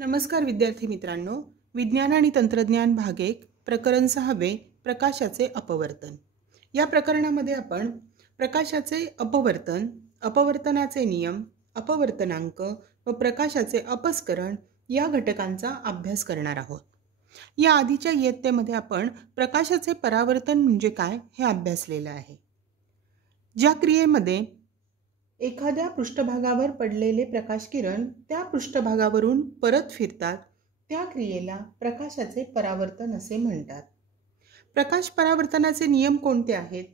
नमस्कार विद्यार्थी मित्रांनो, विज्ञान आणि तंत्रज्ञान भाग 1 प्रकरण 6 प्रकाशाचे अपवर्तन। या प्रकरणामध्ये आपण प्रकाशाचे अपवर्तन, अपवर्तनाचे नियम, अपवर्तनांक व प्रकाशाचे अपस्करण या घटकांचा अभ्यास करणार आहोत। या आधीच्या इयत्तेमध्ये आपण प्रकाशाचे परावर्तन म्हणजे काय हे अभ्यासलेले आहे। ज्या क्रियेमध्ये एखाद्या पृष्ठभागावर पडलेले प्रकाश किरण त्या पृष्ठभागावरून परत फिरतात त्या क्रियेला प्रकाशाचे परावर्तन असे म्हणतात। प्रकाश परावर्तनाचे नियम कोणते आहेत?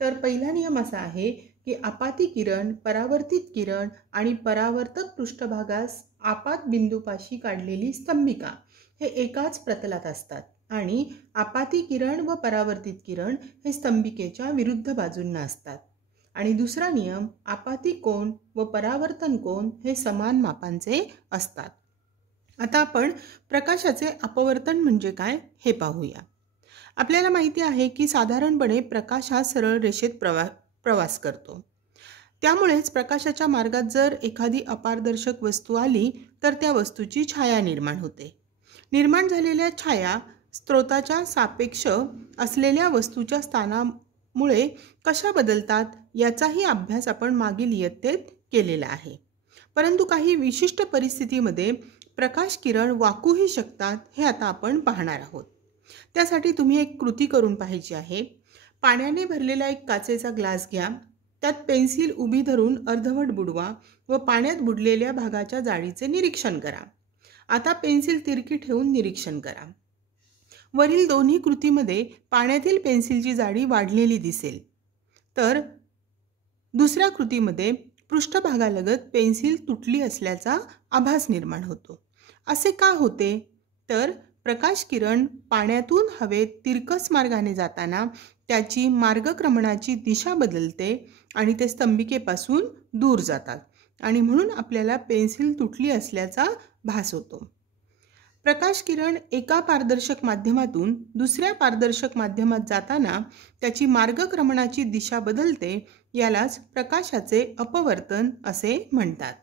तर पहिला नियम असा आहे की आपाती किरण, परावर्तित किरण आणि परावर्तक पृष्ठभागास आपात बिंदूपाशी काढलेली स्तंभिका हे एकाच प्रतलात असतात आणि आपाती किरण व परावर्तित किरण हे स्तंभिकेच्या विरुद्ध बाजूंना असतात। आणि दुसरा नियम, आपाती कोन व परावर्तन कोन हे समान मापांचे असतात। आता आपण प्रकाशाचे अपवर्तन म्हणजे काय हे पाहूया। आपल्याला माहिती आहे की साधारणपणे प्रकाश हा सरळ रेषेत प्रवास करतो। त्यामुळेच प्रकाशाच्या मार्गात जर एखादी अपारदर्शक वस्तू आली तर त्या वस्तूची छाया निर्माण होते। निर्माण झालेल्या छाया स्रोताच्या सापेक्ष असलेल्या वस्तूच्या स्थानामुळे कशा बदलतात याचाही अभ्यास आपण मागील इयत्तेत केलेला आहे। परंतु काही विशिष्ट परिस्थितीमध्ये प्रकाश किरण वाकूही शकतात हे आता आपण पाहणार आहोत। त्यासाठी तुम्ही एक कृती करून पाहायची आहे। पाण्याने भरलेला एक काचेचा ग्लास घ्या, त्यात पेन्सिल उभी धरून अर्धवट बुडवा व पाण्यात बुडलेल्या भागाच्या जाडीचे निरीक्षण करा। आता पेन्सिल तिरकी ठेवून निरीक्षण करा। वरील दोन्ही कृतीमध्ये पाण्यातील पेन्सिलची जाडी वाढलेली दिसेल, तर दुसऱ्या कृतीमध्ये पृष्ठभागालगत पेन्सिल तुटली असल्याचा आभास निर्माण होतो। असे का होते? तर प्रकाश किरण पाण्यातून हवेत तिरकस मार्गाने जाताना त्याची मार्गक्रमणाची दिशा बदलते आणि ते स्तंभिकेपासून दूर जातात आणि म्हणून आपल्याला पेन्सिल तुटली असल्याचा भास होतो। प्रकाश किरण एका पारदर्शक माध्यमातून दुसऱ्या पारदर्शक माध्यमात जाताना त्याची मार्गक्रमणाची दिशा बदलते, यालाच प्रकाशाचे अपवर्तन असे म्हणतात।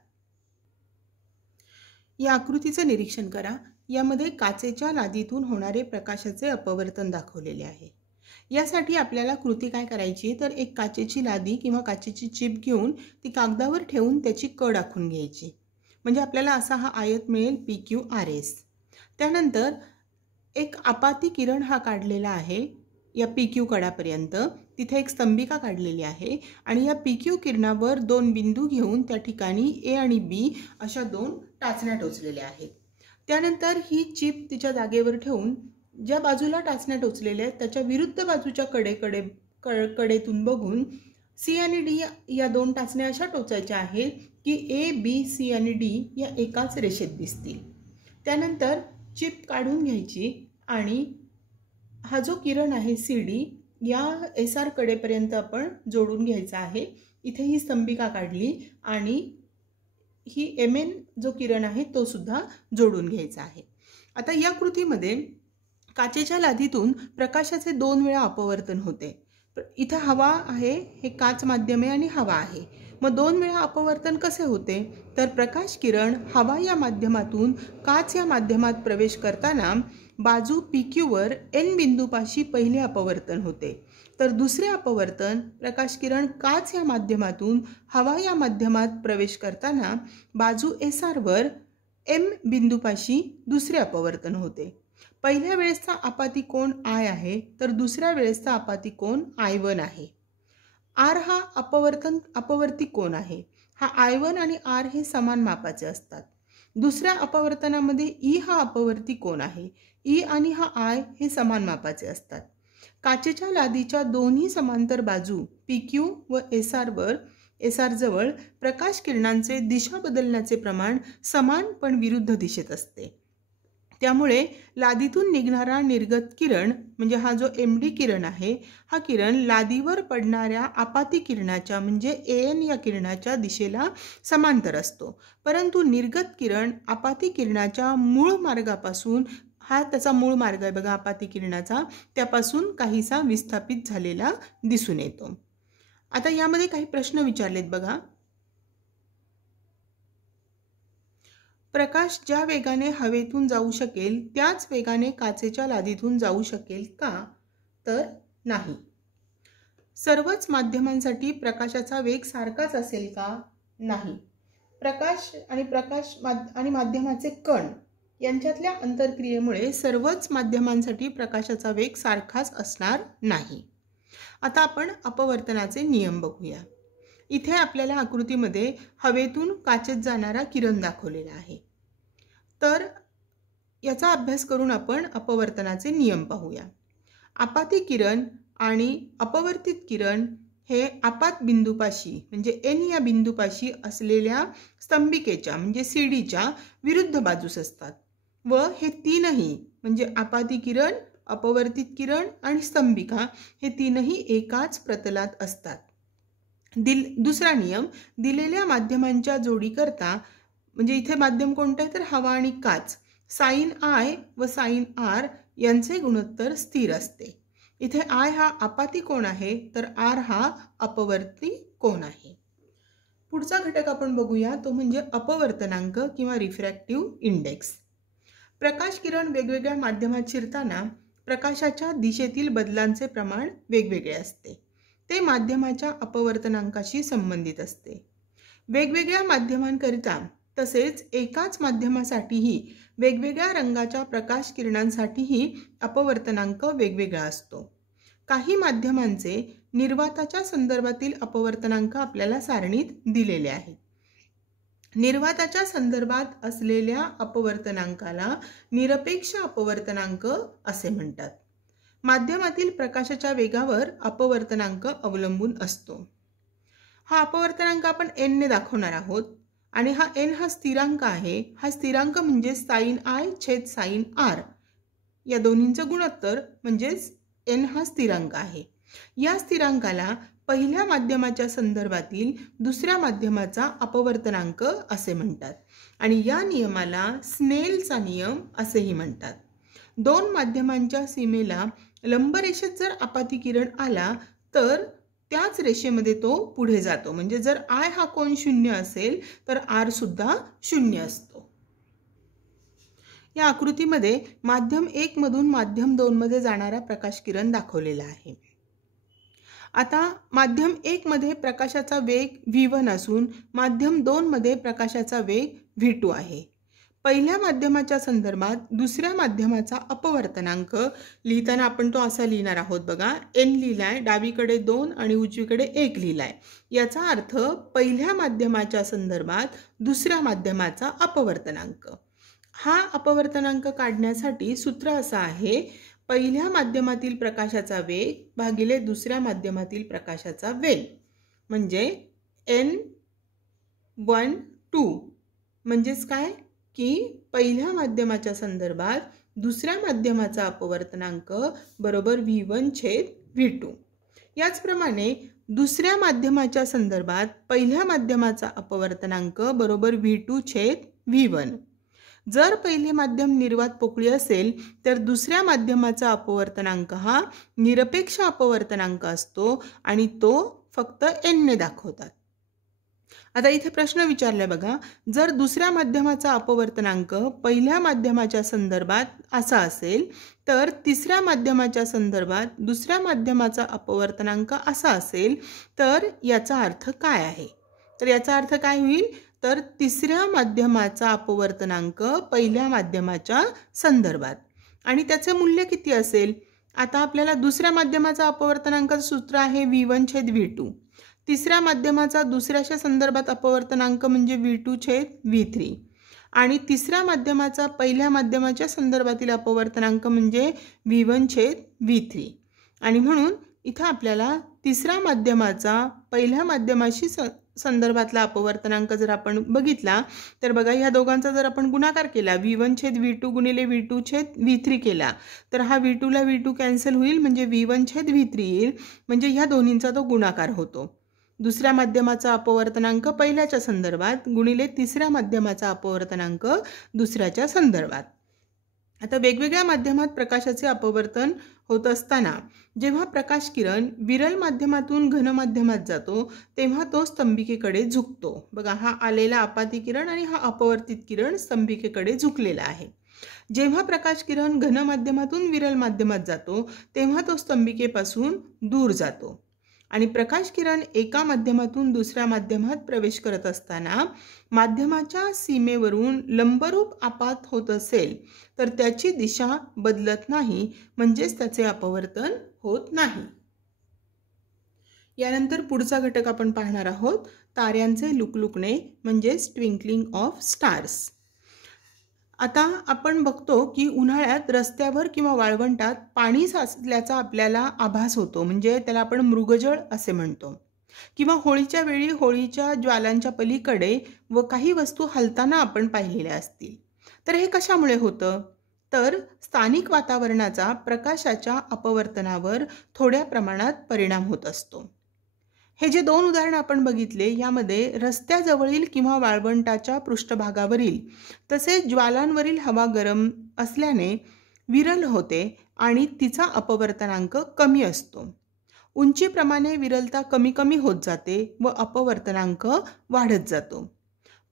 या आकृतीचे निरीक्षण करा। यामध्ये काचेच्या लादीतून होणारे प्रकाशाचे अपवर्तन दाखवलेले आहे। यासाठी आपल्याला कृती काय करायची, तर एक काचेची लादी किंवा काचेची चिप घेऊन ती कागदावर ठेवून त्याची कड आखून घ्यायची, म्हणजे आपल्याला असा हा आयत मिळेल PQRS। त्यानंतर एक आपाती किरण हा काढलेला आहे या PQ कडापर्यंत, तिथे एक स्तंभिका काढलेली आहे आणि या PQ किरणावर दोन बिंदू घेऊन त्या ठिकाणी A आणि B अशा दोन टाचण्या टोचलेल्या आहेत। त्यानंतर ही चिप तिच्या जागेवर ठेवून ज्या बाजूला टाचण्या टोचलेल्या आहेत त्याच्या विरुद्ध बाजूच्या कडेतून बघून C आणि D या दोन टाचण्या अशा टोचायच्या आहेत की A, B, C आणि D या एकाच रेषेत दिसतील। त्यानंतर चिप काढून घ्यायची आणि हा जो किरण आहे CD या SR कडेपर्यंत आपण जोडून घ्यायचा आहे। इथे ही स्तंभिका काढली आणि ही MN जो किरण आहे तो सुद्धा जोडून घ्यायचा आहे। आता या कृतीमध्ये काचेच्या लादीतून प्रकाशाचे 2 वेळा अपवर्तन होते। इथे हवा आहे, हे काच माध्यम आहे आणि हवा आहे, मग 2 वेळा अपवर्तन कसे होते, तर प्रकाश किरण हवा या माध्यमातून काच या माध्यमात प्रवेश करताना बाजू PQ वर N बिंदूपाशी पहिले अपवर्तन होते, तर दुसरे अपवर्तन प्रकाश किरण काच या माध्यमातून हवा या माध्यमात प्रवेश करताना बाजू SR वर M बिंदूपाशी दुसरे अपवर्तन होते। पहिल्या वेळेसचा आपाती कोन I आहे, तर दुसऱ्या वेळेसचा आपाती कोन I1 आहे। R हा अपवर्ती कोन आहे। हा I1 आणि R हे समान मापाचे असतात। दुसऱ्या अपवर्तनामध्ये E हा अपवर्ती कोन आहे। E आणि हा I हे समान मापाचे असतात। काचेच्या लादीच्या दोन्ही समांतर बाजू PQ व SR जवळ प्रकाश किरणांचे दिशा बदलण्याचे प्रमाण समान पण विरुद्ध दिशेत असते। त्यामुळे लादीतून निघणारा निर्गत किरण म्हणजे हा जो MD किरण आहे, हा किरण लादीवर पडणाऱ्या आपाती किरणाच्या म्हणजे AN या किरणाच्या दिशेला समांतर असतो, परंतु निर्गत किरण आपाती किरणाच्या मूळ मार्गापासून, हा त्याचा मूळ मार्ग आहे बघा आपाती किरणाचा, त्यापासून काहीसा विस्थापित झालेला दिसून येतो। आता यामध्ये काही प्रश्न विचारलेत बघा। प्रकाश ज्या वेगाने हवेतून जाऊ शकेल त्याच वेगाने काचेच्या लादीतून जाऊ शकेल का? तर नाही. सर्वच माध्यमांसाठी प्रकाशाचा वेग सारखाच असेल का? नाही. प्रकाश आणि माध्यमाचे कण यांच्यातल्या अंतरक्रियेमुळे सर्वच माध्यमांसाठी प्रकाशाचा वेग सारखाच असणार नाही. आता आपण अपवर्तनाचे नियम बघूया. इथे आपल्याला आकृतीमध्ये हवेतून काचेत जाणारा किरण दाखवलेला आहे. तर याचा अभ्यास करून आपण अपवर्तनाचे नियम पाहूया. आपाती किरण आणि अपवर्तित किरण हे आपात बिंदूपाशी म्हणजे एन या बिंदूपाशी असलेल्या स्तंभिकेच्या म्हणजे सीडीच्या विरुद्ध बाजूस असतात व हे तीनही म्हणजे आपाती किरण, अपवर्तित किरण आणि स्तंभिका हे तीनही एकाच प्रतलात असतात. दुसरा नियम, दिलेल्या माध्यमांच्या जोडीकरता म्हणजे इथे माध्यम कोणतं आहे तर हवा आणि काच, साइन आय व साइन आर यांचे गुणोत्तर स्थिर असते. इथे आय हा आपाती कोण आहे तर आर हा अपवर्ती कोण आहे. पुढचा घटक आपण बघूया तो म्हणजे अपवर्तनांक किंवा रिफ्रॅक्टिव्ह इंडेक्स. प्रकाश किरण वेगवेगळ्या माध्यमात शिरताना प्रकाशाच्या दिशेतील बदलांचे प्रमाण वेगवेगळे असते. ते माध्यमाच्या अपवर्तनांकाशी संबंधित असते. वेगवेगळ्या माध्यमांकरिता तसेच एकाच माध्यमासाठीही वेगवेगळ्या रंगाच्या प्रकाश किरणांसाठीही अपवर्तनांक वेगवेगळा असतो. काही माध्यमांचे निर्वाताच्या संदर्भातील अपवर्तनांक आपल्याला सारणीत दिलेले आहेत. निर्वाताच्या संदर्भात असलेल्या अपवर्तनांकाला निरपेक्ष अपवर्तनांक असे म्हणतात. माध्यमातील प्रकाशाच्या वेगावर अपवर्तनांक अवलंबून असतो. हा अपवर्तनांक आपण एन ने दाखवणार आहोत आणि हा एन हा स्थिरांक आहे. हा स्थिरांक म्हणजे साइन आय छेद साइन आर या दोन्हींचं गुणोत्तर म्हणजेच एन हा स्थिरांक आहे. या स्थिरांकाला पहिल्या माध्यमाच्या संदर्भातील दुसऱ्या माध्यमाचा अपवर्तनांक असे म्हणतात आणि या नियमाला स्नेलचा नियम असेही म्हणतात. दोन माध्यमांच्या सीमेला लंबरेषेत जर आपाती किरण आला तर त्याच रेषेमध्ये तो पुढे जातो. म्हणजे जर आय हा कोन 0 असेल तर आर सुद्धा 0 असतो. या आकृतीमध्ये माध्यम 1 मधून माध्यम 2 मध्ये जाणारा प्रकाश किरण दाखवलेला आहे. आता माध्यम 1 मध्ये प्रकाशाचा वेग v1 असून माध्यम 2 मध्ये प्रकाशाचा वेग v2 आहे. पहिल्या माध्यमाच्या संदर्भात दुसऱ्या माध्यमाचा अपवर्तनांक लिहिताना आपण तो असा लिहिणार आहोत बघा. n लिहिलाय, डावीकडे 2 आणि उजवीकडे 1 लिहिलाय. याचा अर्थ पहिल्या माध्यमाच्या संदर्भात दुसऱ्या माध्यमाचा अपवर्तनांक. हा अपवर्तनांक काढण्यासाठी सूत्र असं आहे, पहिल्या माध्यमातील प्रकाशाचा वेग भागिले दुसऱ्या माध्यमातील प्रकाशाचा वेग म्हणजे n1 म्हणजेच काय की पहिल्या माध्यमाच्या संदर्भात दुसऱ्या माध्यमाचा अपवर्तनांक बरोबर v1 छेद v2. याचप्रमाणे दुसऱ्या माध्यमाच्या संदर्भात पहिल्या माध्यमाचा अपवर्तनांक बरोबर v2 छेद v1. जर पहिले माध्यम निर्वात पोकळी असेल तर दुसऱ्या माध्यमाचा अपवर्तनांक हा निरपेक्ष अपवर्तनांक असतो आणि तो फक्त n ने दाखवतात. आता इथे प्रश्न विचारलाय बघा, जर दुसऱ्या माध्यमाचा अपवर्तनांक पहिल्या माध्यमाच्या संदर्भात असा असेल तर तिसऱ्या माध्यमाच्या संदर्भात दुसऱ्या माध्यमाचा अपवर्तनांक असा असेल तर याचा अर्थ काय आहे? तर याचा अर्थ काय होईल तर तिसऱ्या माध्यमाचा अपवर्तनांक पहिल्या माध्यमाच्या संदर्भात आणि त्याचे मूल्य किती असेल? आता आपल्याला दुसऱ्या माध्यमाचा अपवर्तनांकाचं सूत्र आहे v1 छेद v2. तिसऱ्या माध्यमाचा दुसऱ्याच्या संदर्भात अपवर्तनांक म्हणजे v2 छेद v3 आणि तिसऱ्या माध्यमाचा पहिल्या माध्यमाच्या संदर्भातील अपवर्तनांक म्हणजे v1 छेद v3 आणि म्हणून इथं आपल्याला तिसऱ्या माध्यमाचा पहिल्या माध्यमाशी संदर्भातला अपवर्तनांक जर आपण बघितला तर बघा ह्या दोघांचा जर आपण गुणाकार केला v1 छेद v2 गुणिले v2 छेद v3 केला तर हा v2 ला v2 कॅन्सल होईल म्हणजे v1 छेद v3 येईल म्हणजे ह्या दोन्हींचा तो गुणाकार होतो. दुसऱ्या माध्यमाचा अपवर्तनांक पहिल्याच्या संदर्भात गुणिले तिसऱ्या माध्यमाचा अपवर्तनांक दुसऱ्याच्या संदर्भात. आता वेगवेगळ्या माध्यमात प्रकाशाचे अपवर्तन होत असताना जेव्हा प्रकाश किरण विरल माध्यमातून घन माध्यमात जातो तेव्हा तो स्तंभिकेकडे झुकतो. बघा, हा आलेला आपाती किरण आणि हा अपवर्तित किरण स्तंभिकेकडे झुकलेला आहे. जेव्हा प्रकाश किरण घन माध्यमातून विरल माध्यमात जातो तेव्हा तो स्तंभिकेपासून दूर जातो. आणि प्रकाश किरण एका माध्यमातून दुसऱ्या माध्यमात प्रवेश करत असताना माध्यमाच्या सीमेवरून लंबरूप आपात होत असेल तर त्याची दिशा बदलत नाही, म्हणजेच त्याचे अपवर्तन होत नाही. यानंतर पुढचा घटक आपण पाहणार आहोत, ताऱ्यांचे लुकलुकणे म्हणजेच ट्विंकलिंग ऑफ स्टार्स. आता आपण बघतो की उन्हाळ्यात रस्त्यावर किंवा वाळवंटात पाणी साचल्याचा आपल्याला आभास होतो, म्हणजे त्याला आपण मृगजळ असे म्हणतो. किंवा होळीच्या वेळी होळीच्या ज्वालांच्या पलीकडे व काही वस्तू हलताना आपण पाहिलेल्या असतील. तर हे कशामुळे होतं? तर स्थानिक वातावरणाचा प्रकाशाच्या अपवर्तनावर थोड्या प्रमाणात परिणाम होत असतो. हे जे दोन उदाहरण आपण बघितले यामध्ये रस्त्याजवळील किंवा वाळवंटाच्या पृष्ठभागावरील तसेच ज्वालांवरील हवा गरम असल्याने विरल होते आणि तिचा अपवर्तनांक कमी असतो. उंचीप्रमाणे विरलता कमी कमी होत जाते व अपवर्तनांक वाढत जातो.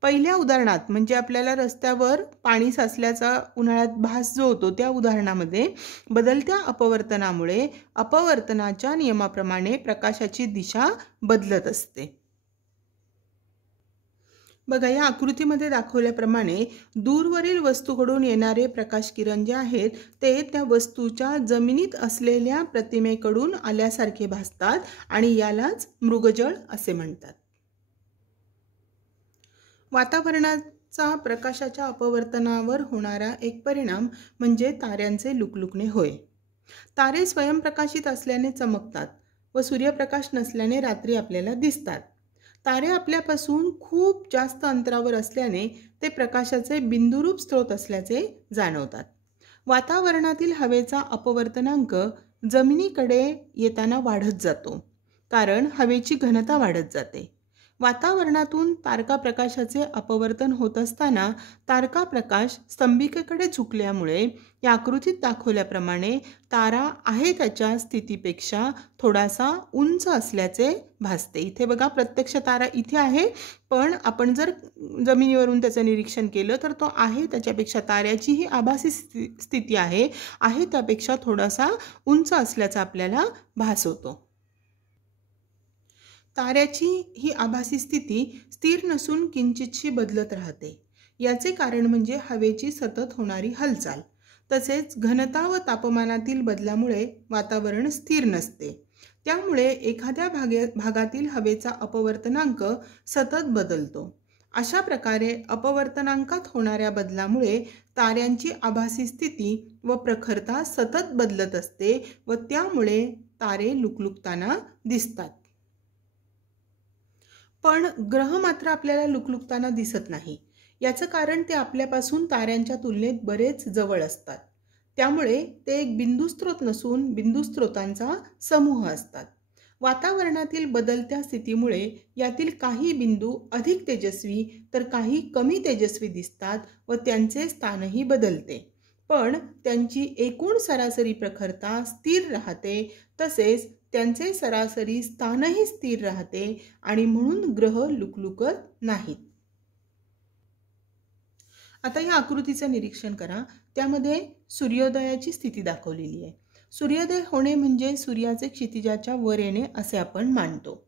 पहिल्या उदाहरणात म्हणजे आपल्याला रस्त्यावर पाणी साचल्याचा उन्हाळ्यात भास जो होतो त्या उदाहरणामध्ये बदलत्या अपवर्तनामुळे अपवर्तनाच्या नियमाप्रमाणे प्रकाशाची दिशा बदलत असते. बघा, या आकृतीमध्ये दाखवल्याप्रमाणे दूरवरील वस्तूकडून येणारे प्रकाश किरण जे आहेत ते त्या वस्तूच्या जमिनीत असलेल्या प्रतिमेकडून आल्यासारखे भासतात आणि यालाच मृगजळ असे म्हणतात. वातावरणाचा प्रकाशाच्या अपवर्तनावर होणारा एक परिणाम म्हणजे ताऱ्यांचे लुकलुकणे होय. तारे स्वयंप्रकाशित असल्याने चमकतात व सूर्यप्रकाश नसल्याने रात्री आपल्याला दिसतात. तारे आपल्यापासून खूप जास्त अंतरावर असल्याने ते प्रकाशाचे बिंदुरूप स्रोत असल्याचे जाणवतात. वातावरणातील हवेचा अपवर्तनांक जमिनीकडे येताना वाढत जातो कारण हवेची घनता वाढत जाते. वातावरणातून तारका प्रकाशाचे अपवर्तन होत असताना तारका प्रकाश स्तंभिकेकडे झुकल्यामुळे या आकृतीत दाखवल्याप्रमाणे तारा आहे त्याच्या स्थितीपेक्षा थोडासा उंच असल्याचे भासते. इथे बघा, प्रत्यक्ष तारा इथे आहे, पण आपण जर जमिनीवरून त्याचं निरीक्षण केलं तर तो आहे त्याच्यापेक्षा ताऱ्याची ही आभासी स्थिती आहे त्यापेक्षा थोडासा उंच असल्याचा आपल्याला भास होतो. ताऱ्याची ही आभासी स्थिती स्थिर नसून किंचितशी बदलत राहते. याचे कारण म्हणजे हवेची सतत होणारी हालचाल तसेच घनता व तापमानातील बदलामुळे वातावरण स्थिर नसते. त्यामुळे एखाद्या भागातील हवेचा अपवर्तनांक सतत बदलतो. अशा प्रकारे अपवर्तनांकात होणाऱ्या बदलामुळे ताऱ्यांची आभासी स्थिती व प्रखरता सतत बदलत असते व त्यामुळे तारे लुकलुकताना दिसतात. पण ग्रह मात्र आपल्याला लुकलुकताना दिसत नाही. याचं कारण ते आपल्यापासून ताऱ्यांच्या तुलनेत बरेच जवळ असतात. त्यामुळे ते एक बिंदुस्रोत नसून बिंदुस्रोतांचा समूह असतात. वातावरणातील बदलत्या स्थितीमुळे यातील काही बिंदू अधिक तेजस्वी तर काही कमी तेजस्वी दिसतात व त्यांचे स्थानही बदलते. पण त्यांची एकूण सरासरी प्रखरता स्थिर राहते तसेच त्यांचे सरासरी स्थानही स्थिर राहते आणि म्हणून ग्रह लुकलुकत नाहीत. आता या आकृतीचं निरीक्षण करा. त्यामध्ये सूर्योदयाची स्थिती दाखवलेली आहे. सूर्योदय होणे म्हणजे सूर्याचे क्षितिजाच्या वर येणे असे आपण मानतो.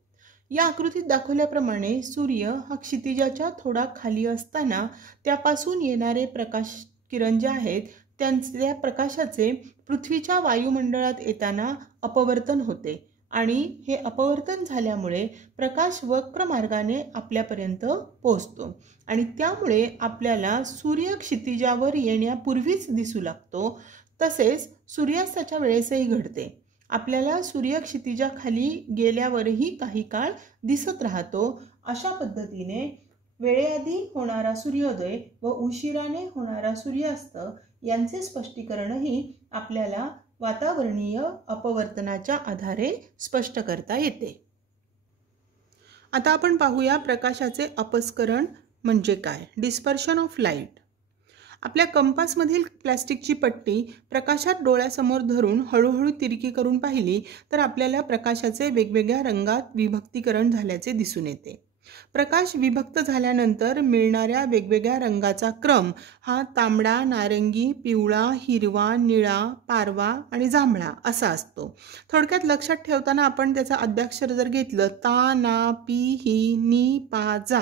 या आकृतीत दाखवल्याप्रमाणे सूर्य हा क्षितिजाच्या थोडा खाली असताना त्यापासून येणारे प्रकाश किरण जे आहेत त्या प्रकाशाचे पृथ्वीच्या वायुमंडळात येताना अपवर्तन होते आणि हे अपवर्तन झाल्यामुळे प्रकाश वक्र मार्गाने आपल्यापर्यंत पोहोचतो आणि त्यामुळे आपल्याला सूर्य क्षितिजावर येण्यापूर्वीच दिसू लागतो. तसेच सूर्यास्ताच्या वेळेसही घडते. आपल्याला सूर्य क्षितिजाखाली गेल्यावरही काही काळ दिसत राहतो. अशा पद्धतीने वेळेआधी होणारा सूर्योदय व उशिराने होणारा सूर्यास्त यांचे स्पष्टीकरणही आपल्याला वातावरणीय अपवर्तनाच्या आधारे स्पष्ट करता येते. आता आपण पाहूया प्रकाशाचे अपस्करण म्हणजे काय, डिस्पर्शन ऑफ लाईट. आपल्या कंपासमधील प्लॅस्टिकची पट्टी प्रकाशात डोळ्यासमोर धरून हळूहळू तिरकी करून पाहिली तर आपल्याला प्रकाशाचे वेगवेगळ्या रंगात विभक्तीकरण झाल्याचे दिसून येते. प्रकाश विभक्त झाल्यानंतर मिळणाऱ्या वेगवेगळ्या रंगाचा क्रम हा तांबडा, नारंगी, पिवळा, हिरवा, निळा, पारवा आणि जांभळा असा असतो. थोडक्यात लक्षात ठेवताना आपण त्याचा अद्याक्षर जर घेतलं ता, ना, पी, ही, नी, पा, जा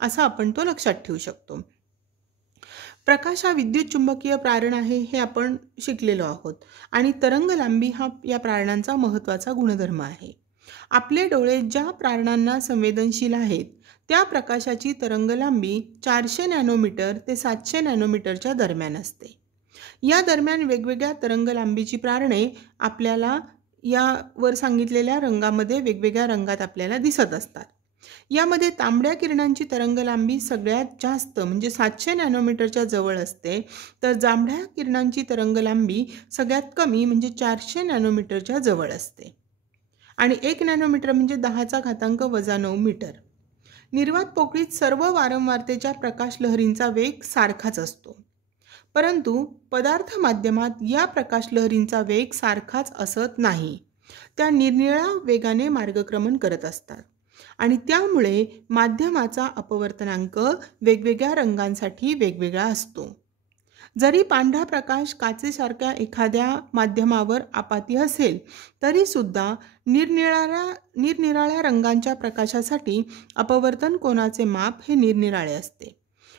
असा आपण तो लक्षात ठेवू शकतो. प्रकाश हा विद्युत चुंबकीय प्रारण आहे हे आपण शिकलेलो आहोत आणि तरंग लांबी हा या प्रारणांचा महत्त्वाचा गुणधर्म आहे. आपले डोळे ज्या प्रारणांना संवेदनशील आहेत त्या प्रकाशाची तरंगलांबी 400 नॅनोमीटर ते 700 नॅनोमीटरच्या दरम्यान असते. या दरम्यान वेगवेगळ्या तरंगलांबीची प्रारणे आपल्याला यावर सांगितलेल्या रंगामध्ये वेगवेगळ्या रंगात आपल्याला दिसत असतात. यामध्ये तांबड्या किरणांची तरंगलांबी सगळ्यात जास्त म्हणजे 700 नॅनोमीटरच्या जवळ असते, तर जांभळ्या किरणांची तरंगलांबी सगळ्यात कमी म्हणजे 400 नॅनोमीटरच्या जवळ असते आणि 1 नॅनोमीटर म्हणजे 10⁻⁻⁹ मीटर. निर्वात पोकळीत सर्व वारंवारतेच्या प्रकाश लहरींचा वेग सारखाच असतो, परंतु पदार्थ माध्यमात या प्रकाश लहरींचा वेग सारखाच असत नाही. त्या निरनिराळ्या वेगाने मार्गक्रमण करत असतात आणि त्यामुळे माध्यमाचा अपवर्तनांक वेगवेगळ्या रंगांसाठी वेगवेगळा असतो. जरी पांढरा प्रकाश काचेसारख्या एखाद्या माध्यमावर आपाती असेल तरी सुद्धा निरनिराळ्या रंगांच्या प्रकाशासाठी अपवर्तन कोनाचे माप हे निरनिराळे असते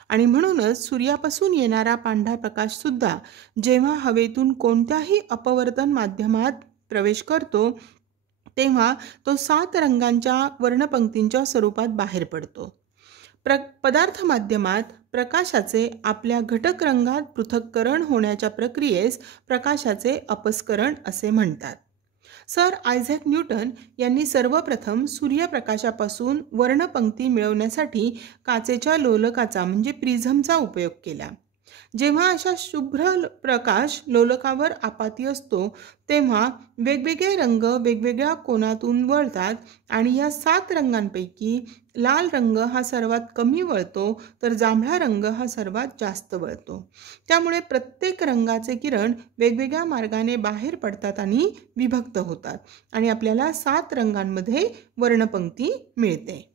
आणि म्हणूनच सूर्यापासून येणारा पांढरा प्रकाश सुद्धा जेव्हा हवेतून कोणत्याही अपवर्तन माध्यमात प्रवेश करतो तेव्हा तो 7 रंगांच्या वर्णपंक्तींच्या स्वरूपात बाहेर पडतो. पदार्थ माध्यमात प्रकाशाचे आपल्या घटक रंगात पृथक्करण होण्याच्या प्रक्रियेस प्रकाशाचे अपस्करण असे म्हणतात. सर आयझॅक न्यूटन यांनी सर्वप्रथम सूर्यप्रकाशापासून वर्णपंक्ती मिळवण्यासाठी काचेच्या लोलकाचा म्हणजे प्रिझमचा उपयोग केला. जेव्हा अशा शुभ्र प्रकाश लोलकावर आपाती असतो तेव्हा वेगवेगळे रंग वेगवेगळ्या कोनातून वळतात आणि या 7 रंगांपैकी लाल रंग हा सर्वात कमी वळतो तर जांभळा रंग हा सर्वात जास्त वळतो. त्यामुळे प्रत्येक रंगाचे किरण वेगवेगळ्या मार्गाने बाहेर पडतात आणि विभक्त होतात आणि आपल्याला 7 रंगांमध्ये वर्णपंक्ती मिळते.